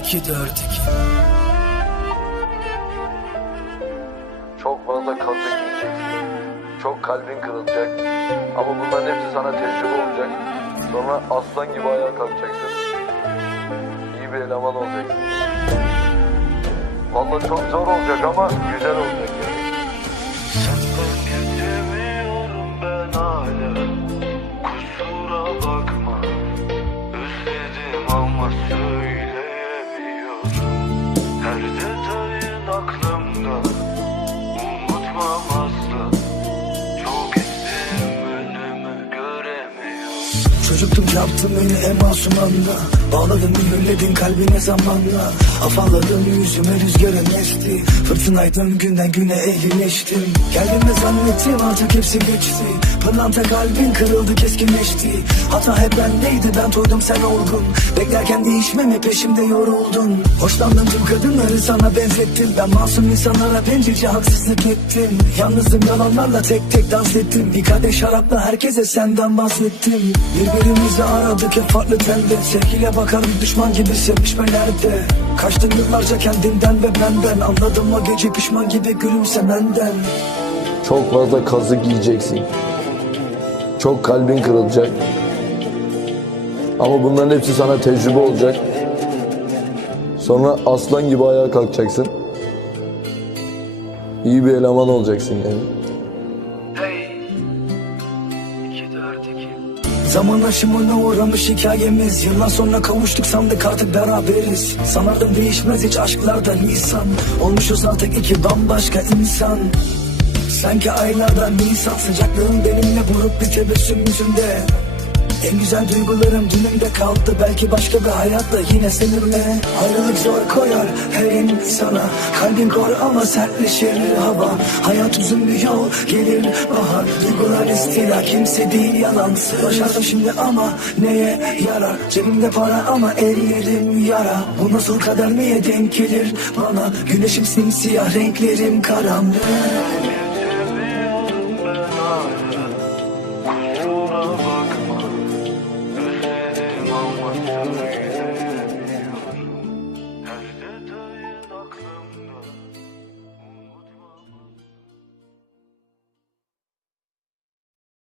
2 4 2 Çok fazla kazık yiyeceksin. Çok kalbin kırılacak. Ama bunların hepsi sana tecrübe olacak. Sonra aslan gibi ayağa kalkacaksın. İyi bir eleman olacaksın. Vallahi çok zor olacak ama güzel olacak yani. Çocuktum yaptım beni en masum anda. Bağladın mühürledin kalbine zamanla. Afalladım yüzüme rüzgarın esti Fırtınaydım günden güne ehlileştim. Geldim ve zannettim artık hepsi geçti. Pırlanta kalbin kırıldı keskinleşti. Hata hep bendeydi ben toydum sen olgun. Beklerken değişmemi peşimde yoruldun. Hoşlandım tüm kadınları sana benzettim. Ben masum insanlara bencilce haksızlık ettim. Yalnızdım yalanlarla tek tek dans ettim. Bir kadeh şarapla herkese senden bahsettim Birbirimizi aradık hep farklı telde Sevgiyle bakarım düşman gibi sevişmelerde Kaçtım yıllarca kendimden ve benden Anladım o gece pişman gibi gülümsemenden Çok fazla kazık yiyeceksin. Çok kalbin kırılacak. Ama bunların hepsi sana tecrübe olacak. Sonra aslan gibi ayağa kalkacaksın. İyi bir eleman olacaksın yani. Zaman aşımına uğramış hikayemiz. Yıllar sonra kavuştuk sandık artık beraberiz. Sanardım değişmez hiç aşklardan insan. Olmuşuz artık iki bambaşka insan. Sanki aylardan nisan Sıcaklığın benimle vurup bir tebessüm yüzünde. En güzel duygularım dünümde kaldı. Belki başka bir hayatta yine seninle. Ayrılık zor koyar her insana. Kalbin kor ama sertleşir hava. Hayat uzun bir yol gelir bahar Duygular istila kimse değil yalansız Başardım şimdi ama neye yarar? Cebimde para ama ellerim yara. Bu nasıl kader niye denk gelir? Bana Güneşim simsiyah renklerim karanlık. Geçemiyorum ben hala Kusura bakma